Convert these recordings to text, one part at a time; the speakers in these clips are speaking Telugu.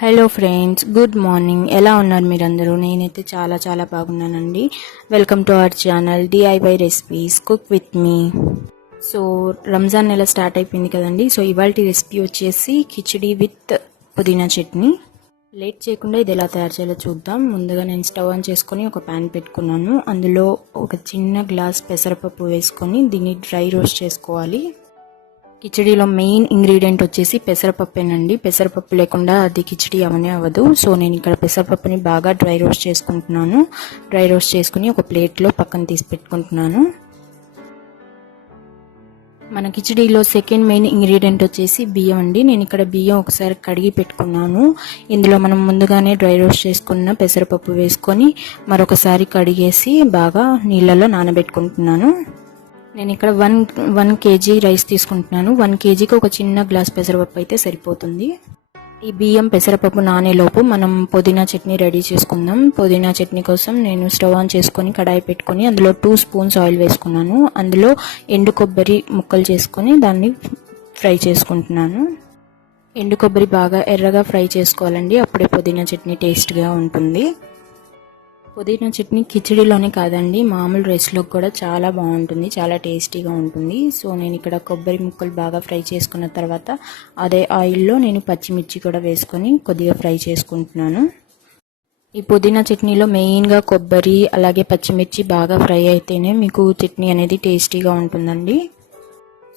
Hello friends, good morning. ఎలా ఉన్నారు మీరందరూ? నేనైతే చాలా బాగున్నానండి. Welcome to our channel DIY recipes cook with me. So Ramzan నెల స్టార్ట్ అయిపోయింది కదండి. సో ఇవాల్టి రెసిపీ వచ్చేసి కిచిడి విత్ పుదీనా చట్నీ. లేట్ చేయకుండా ఇది ఎలా తయారు చేయాలో చూద్దాం. ముందుగా నేను స్టవ్ ఆన్ చేసుకొని ఒక ప్యాన్ పెట్టుకున్నాను. అందులో ఒక చిన్న గ్లాస్ పెసరపప్పు వేసుకొని దీన్ని డ్రై రోస్ట్ చేసుకోవాలి. కిచడీలో మెయిన్ ఇంగ్రీడియంట్ వచ్చేసి పెసరపప్పేనండి. పెసరపప్పు లేకుండా అది కిచడీ అవనే అవ్వదు. సో నేను ఇక్కడ పెసరపప్పుని బాగా డ్రై రోస్ట్ చేసుకుంటున్నాను. డ్రై రోస్ట్ చేసుకుని ఒక ప్లేట్లో పక్కన తీసి పెట్టుకుంటున్నాను. మన కిచడీలో సెకండ్ మెయిన్ ఇంగ్రీడియంట్ వచ్చేసి బియ్యం అండి. నేను ఇక్కడ బియ్యం ఒకసారి కడిగి పెట్టుకున్నాను. ఇందులో మనం ముందుగానే డ్రై రోస్ట్ చేసుకున్న పెసరపప్పు వేసుకొని మరొకసారి కడిగేసి బాగా నీళ్ళలో నానబెట్టుకుంటున్నాను. నేను ఇక్కడ 1 kg రైస్ తీసుకుంటున్నాను. 1 kgకి ఒక చిన్న గ్లాస్ పెసరపప్పు అయితే సరిపోతుంది. ఈ బియ్యం పెసరపప్పు నానేలోపు మనం పుదీనా చట్నీ రెడీ చేసుకుందాం. పుదీనా చట్నీ కోసం నేను స్టవ్ ఆన్ చేసుకొని కడాయి పెట్టుకొని అందులో 2 స్పూన్స్ ఆయిల్ వేసుకున్నాను. అందులో ఎండు కొబ్బరి ముక్కలు చేసుకొని దాన్ని ఫ్రై చేసుకుంటున్నాను. ఎండు కొబ్బరి బాగా ఎర్రగా ఫ్రై చేసుకోవాలండి. అప్పుడే పుదీనా చట్నీ టేస్ట్గా ఉంటుంది. పుదీనా చట్నీ కిచడీలోనే కాదండి, మామూలు రైస్లో కూడా చాలా బాగుంటుంది, చాలా టేస్టీగా ఉంటుంది. సో నేను ఇక్కడ కొబ్బరి ముక్కలు బాగా ఫ్రై చేసుకున్న తర్వాత అదే ఆయిల్లో నేను పచ్చిమిర్చి కూడా వేసుకొని కొద్దిగా ఫ్రై చేసుకుంటున్నాను. ఈ పుదీనా చట్నీలో మెయిన్గా కొబ్బరి అలాగే పచ్చిమిర్చి బాగా ఫ్రై అయితేనే మీకు చట్నీ అనేది టేస్టీగా ఉంటుందండి.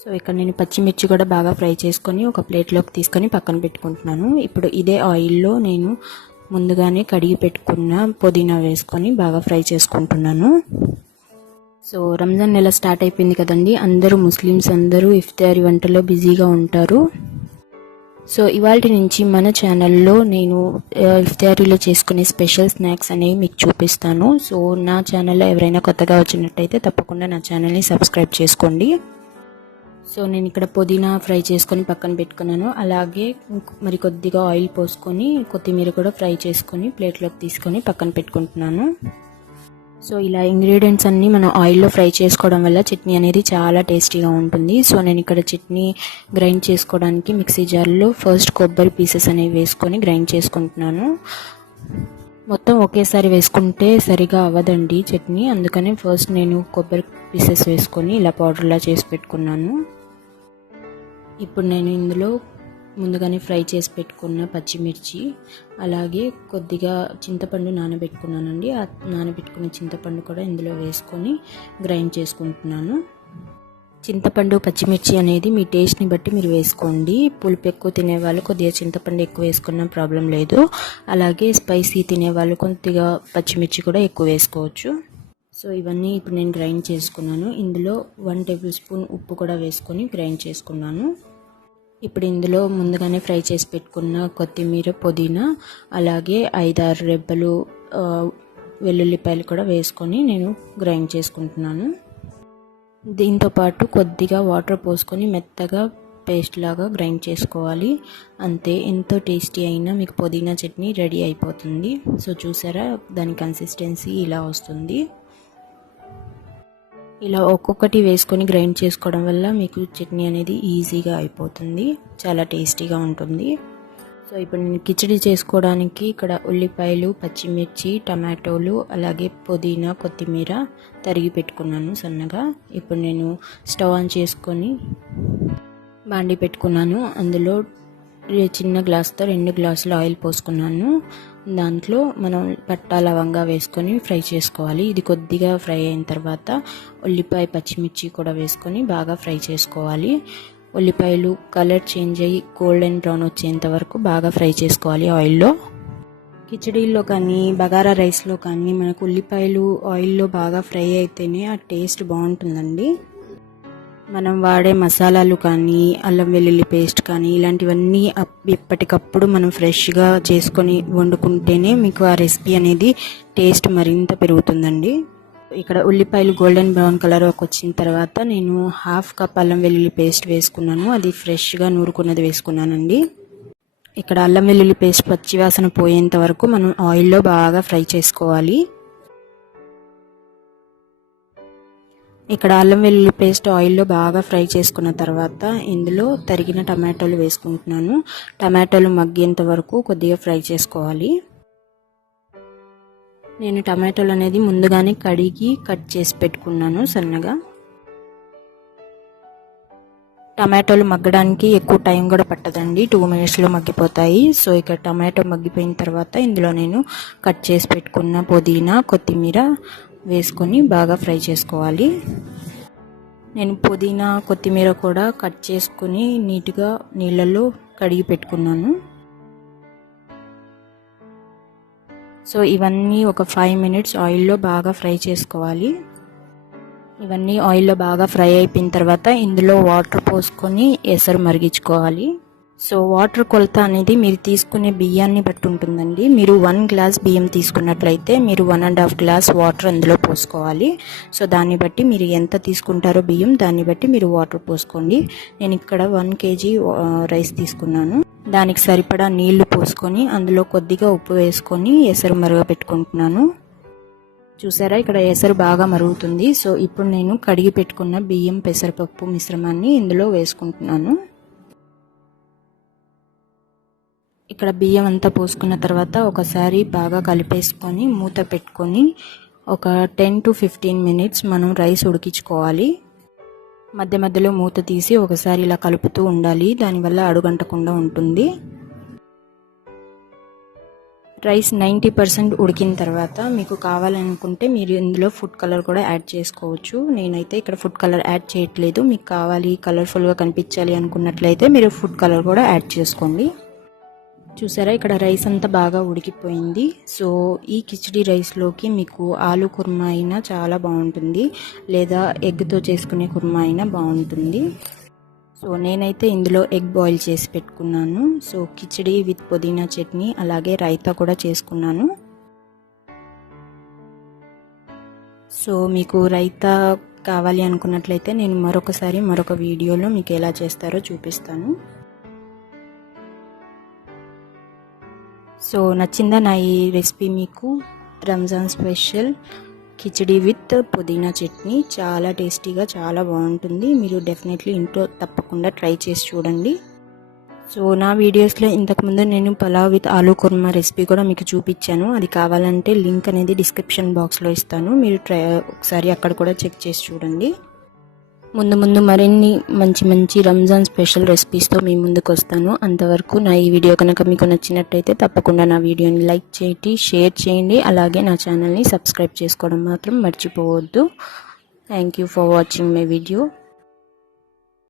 సో ఇక్కడ నేను పచ్చిమిర్చి కూడా బాగా ఫ్రై చేసుకొని ఒక ప్లేట్లోకి తీసుకొని పక్కన పెట్టుకుంటున్నాను. ఇప్పుడు ఇదే ఆయిల్లో నేను ముందుగానే కడిగి పెట్టుకున్న పుదీనా వేసుకొని బాగా ఫ్రై చేసుకుంటున్నాను. సో రంజాన్ నెల స్టార్ట్ అయిపోయింది కదండి. అందరూ ముస్లిమ్స్ అందరూ ఇఫ్తారీ వంటలో బిజీగా ఉంటారు. సో ఇవాల్టి నుంచి మన ఛానల్లో నేను ఇఫ్తారీలో చేసుకునే స్పెషల్ స్నాక్స్ అనేవి మీకు చూపిస్తాను. సో నా ఛానల్లో ఎవరైనా కొత్తగా వచ్చినట్టయితే తప్పకుండా నా ఛానల్ని సబ్స్క్రైబ్ చేసుకోండి. సో నేను ఇక్కడ పుదీనా ఫ్రై చేసుకొని పక్కన పెట్టుకున్నాను. అలాగే మరి కొద్దిగా ఆయిల్ పోసుకొని కొత్తిమీర కూడా ఫ్రై చేసుకొని ప్లేట్లోకి తీసుకొని పక్కన పెట్టుకుంటున్నాను. సో ఇలా ఇంగ్రీడియంట్స్ అన్నీ మనం ఆయిల్లో ఫ్రై చేసుకోవడం వల్ల చట్నీ అనేది చాలా టేస్టీగా ఉంటుంది. సో నేను ఇక్కడ చట్నీ గ్రైండ్ చేసుకోవడానికి మిక్సీ జార్లో ఫస్ట్ కొబ్బరి పీసెస్ అనేవి వేసుకొని గ్రైండ్ చేసుకుంటున్నాను. మొత్తం ఒకేసారి వేసుకుంటే సరిగా అవ్వదండి చట్నీ, అందుకని ఫస్ట్ నేను కొబ్బరి పీసెస్ వేసుకొని ఇలా పౌడర్లా చేసి పెట్టుకున్నాను. ఇప్పుడు నేను ఇందులో ముందుగానే ఫ్రై చేసి పెట్టుకున్న పచ్చిమిర్చి అలాగే కొద్దిగా చింతపండు నానబెట్టుకున్నానండి. ఆ నానబెట్టుకున్న చింతపండు కూడా ఇందులో వేసుకొని గ్రైండ్ చేసుకుంటున్నాను. చింతపండు పచ్చిమిర్చి అనేది మీ టేస్ట్ని బట్టి మీరు వేసుకోండి. పులుపు ఎక్కువ తినేవాళ్ళు కొద్దిగా చింతపండు ఎక్కువ వేసుకున్న ప్రాబ్లం లేదు. అలాగే స్పైసీ తినేవాళ్ళు కొద్దిగా పచ్చిమిర్చి కూడా ఎక్కువ వేసుకోవచ్చు. సో ఇవన్నీ ఇప్పుడు నేను గ్రైండ్ చేసుకున్నాను. ఇందులో 1 టేబుల్ స్పూన్ ఉప్పు కూడా వేసుకొని గ్రైండ్ చేసుకున్నాను. ఇప్పుడు ఇందులో ముందుగానే ఫ్రై చేసి పెట్టుకున్న కొత్తిమీర, పుదీనా అలాగే 5-6 రెబ్బలు వెల్లుల్లిపాయలు కూడా వేసుకొని నేను గ్రైండ్ చేసుకుంటున్నాను. దీంతోపాటు కొద్దిగా వాటర్ పోసుకొని మెత్తగా పేస్ట్ లాగా గ్రైండ్ చేసుకోవాలి. అంతే, ఎంతో టేస్టీ అయినా మీకు పుదీనా చట్నీ రెడీ అయిపోతుంది. సో చూసారా, దాని కన్సిస్టెన్సీ ఇలా వస్తుంది. ఇలా ఒక్కొక్కటి వేసుకొని గ్రైండ్ చేసుకోవడం వల్ల మీకు చట్నీ అనేది ఈజీగా అయిపోతుంది, చాలా టేస్టీగా ఉంటుంది. సో ఇప్పుడు నేను కిచడీ చేసుకోవడానికి ఇక్కడ ఉల్లిపాయలు, పచ్చిమిర్చి, టమాటోలు అలాగే పుదీనా, కొత్తిమీర తరిగి పెట్టుకున్నాను సన్నగా. ఇప్పుడు నేను స్టవ్ ఆన్ చేసుకొని బాండి పెట్టుకున్నాను. అందులో చిన్న గ్లాస్తో 2 గ్లాసులు ఆయిల్ పోసుకున్నాను. దాంట్లో మనం పట్టా లవంగా వేసుకొని ఫ్రై చేసుకోవాలి. ఇది కొద్దిగా ఫ్రై అయిన తర్వాత ఉల్లిపాయ, పచ్చిమిర్చి కూడా వేసుకొని బాగా ఫ్రై చేసుకోవాలి. ఉల్లిపాయలు కలర్ చేంజ్ అయ్యి గోల్డెన్ బ్రౌన్ వచ్చేంత వరకు బాగా ఫ్రై చేసుకోవాలి ఆయిల్లో. కిచడీల్లో కానీ బగారా రైస్లో కానీ మనకు ఉల్లిపాయలు ఆయిల్లో బాగా ఫ్రై అయితేనే ఆ టేస్ట్ బాగుంటుందండి. మనం వాడే మసాలాలు కానీ అల్లం వెల్లుల్లి పేస్ట్ కానీ ఇలాంటివన్నీ ఎప్పటికప్పుడు మనం ఫ్రెష్గా చేసుకొని వండుకుంటేనే మీకు ఆ రెసిపీ అనేది టేస్ట్ మరింత పెరుగుతుందండి. ఇక్కడ ఉల్లిపాయలు గోల్డెన్ బ్రౌన్ కలర్ వచ్చిన తర్వాత నేను 1/2 కప్ అల్లం వెల్లుల్లి పేస్ట్ వేసుకున్నాను. అది ఫ్రెష్గా నూరుకున్నది వేసుకున్నానండి. ఇక్కడ అల్లం వెల్లుల్లి పేస్ట్ పచ్చివాసన పోయేంత వరకు మనం ఆయిల్లో బాగా ఫ్రై చేసుకోవాలి. ఇక్కడ అల్లం వెల్లుల్లి పేస్ట్ ఆయిల్లో బాగా ఫ్రై చేసుకున్న తర్వాత ఇందులో తరిగిన టమాటోలు వేసుకుంటున్నాను. టమాటోలు మగ్గేంత వరకు కొద్దిగా ఫ్రై చేసుకోవాలి. నేను టమాటోలు అనేది ముందుగానే కడిగి కట్ చేసి పెట్టుకున్నాను సన్నగా. టమాటోలు మగ్గడానికి ఎక్కువ టైం కూడా పట్టదండి, 2 మినిట్స్లో మగ్గిపోతాయి. సో ఇక్కడ టమాటో మగ్గిపోయిన తర్వాత ఇందులో నేను కట్ చేసి పెట్టుకున్న పుదీనా కొత్తిమీర వేసుకొని బాగా ఫ్రై చేసుకోవాలి. నేను పుదీనా కొత్తిమీర కూడా కట్ చేసుకుని నీట్గా నీళ్ళల్లో కడిగి పెట్టుకున్నాను. సో ఇవన్నీ ఒక 5 మినిట్స్ ఆయిల్లో బాగా ఫ్రై చేసుకోవాలి. ఇవన్నీ ఆయిల్లో బాగా ఫ్రై అయిపోయిన తర్వాత ఇందులో వాటర్ పోసుకొని ఎసరు మరిగించుకోవాలి. సో వాటర్ కొలత అనేది మీరు తీసుకునే బియ్యాన్ని బట్టి ఉంటుందండి. మీరు 1 గ్లాస్ బియ్యం తీసుకున్నట్లయితే మీరు 1.5 గ్లాస్ వాటర్ అందులో పోసుకోవాలి. సో దాన్ని బట్టి మీరు ఎంత తీసుకుంటారో బియ్యం దాన్ని బట్టి మీరు వాటర్ పోసుకోండి. నేను ఇక్కడ 1 kg రైస్ తీసుకున్నాను. దానికి సరిపడా నీళ్లు పోసుకొని అందులో కొద్దిగా ఉప్పు వేసుకొని ఎసరు మరగపెట్టుకుంటున్నాను. చూసారా, ఇక్కడ ఎసరు బాగా మరుగుతుంది. సో ఇప్పుడు నేను కడిగి పెట్టుకున్న బియ్యం పెసరపప్పు మిశ్రమాన్ని ఇందులో వేసుకుంటున్నాను. ఇక్కడ బియ్యం అంతా పోసుకున్న తర్వాత ఒకసారి బాగా కలిపేసుకొని మూత పెట్టుకొని ఒక 10 to 15 మినిట్స్ మనం రైస్ ఉడికించుకోవాలి. మధ్య మధ్యలో మూత తీసి ఒకసారి ఇలా కలుపుతూ ఉండాలి, దానివల్ల అడుగంటకుండా ఉంటుంది. రైస్ 90% ఉడికిన తర్వాత మీకు కావాలనుకుంటే మీరు ఇందులో ఫుడ్ కలర్ కూడా యాడ్ చేసుకోవచ్చు. నేనైతే ఇక్కడ ఫుడ్ కలర్ యాడ్ చేయట్లేదు. మీకు కావాలి కలర్ఫుల్గా కనిపించాలి అనుకున్నట్లయితే మీరు ఫుడ్ కలర్ కూడా యాడ్ చేసుకోండి. చూసారా, ఇక్కడ రైస్ అంతా బాగా ఉడికిపోయింది. సో ఈ కిచిడి రైస్లోకి మీకు ఆలు కుర్మా అయినా చాలా బాగుంటుంది, లేదా ఎగ్తో చేసుకునే కుర్మా అయినా బాగుంటుంది. సో నేనైతే ఇందులో ఎగ్ బాయిల్ చేసి పెట్టుకున్నాను. సో కిచిడి విత్ పుదీనా చట్నీ అలాగే రైతా కూడా చేసుకున్నాను. సో మీకు రైతా కావాలి అనుకున్నట్లయితే నేను మరొక వీడియోలో మీకు ఎలా చేస్తారో చూపిస్తాను. సో నచ్చిందా నా ఈ రెసిపీ మీకు? రంజాన్ స్పెషల్ కిచిడి విత్ పుదీనా చట్నీ చాలా టేస్టీగా చాలా బాగుంటుంది. మీరు డెఫినెట్లీ ఇంట్లో తప్పకుండా ట్రై చేసి చూడండి. సో నా వీడియోస్లో ఇంతకుముందు నేను పులావ్ విత్ ఆలు కుర్మా రెసిపీ కూడా మీకు చూపించాను. అది కావాలంటే లింక్ అనేది డిస్క్రిప్షన్ బాక్స్లో ఇస్తాను, మీరు ఒకసారి అక్కడ కూడా చెక్ చేసి చూడండి. ముందు మరిన్ని మంచి రంజాన్ స్పెషల్ రెసిపీస్తో మీ ముందుకు వస్తాను. అంతవరకు నా ఈ వీడియో కనుక మీకు నచ్చినట్టయితే తప్పకుండా నా వీడియోని లైక్ చేయండి, షేర్ చేయండి, అలాగే నా ఛానల్ని సబ్స్క్రైబ్ చేసుకోవడం మాత్రం మర్చిపోవద్దు. Thank you for watching my video.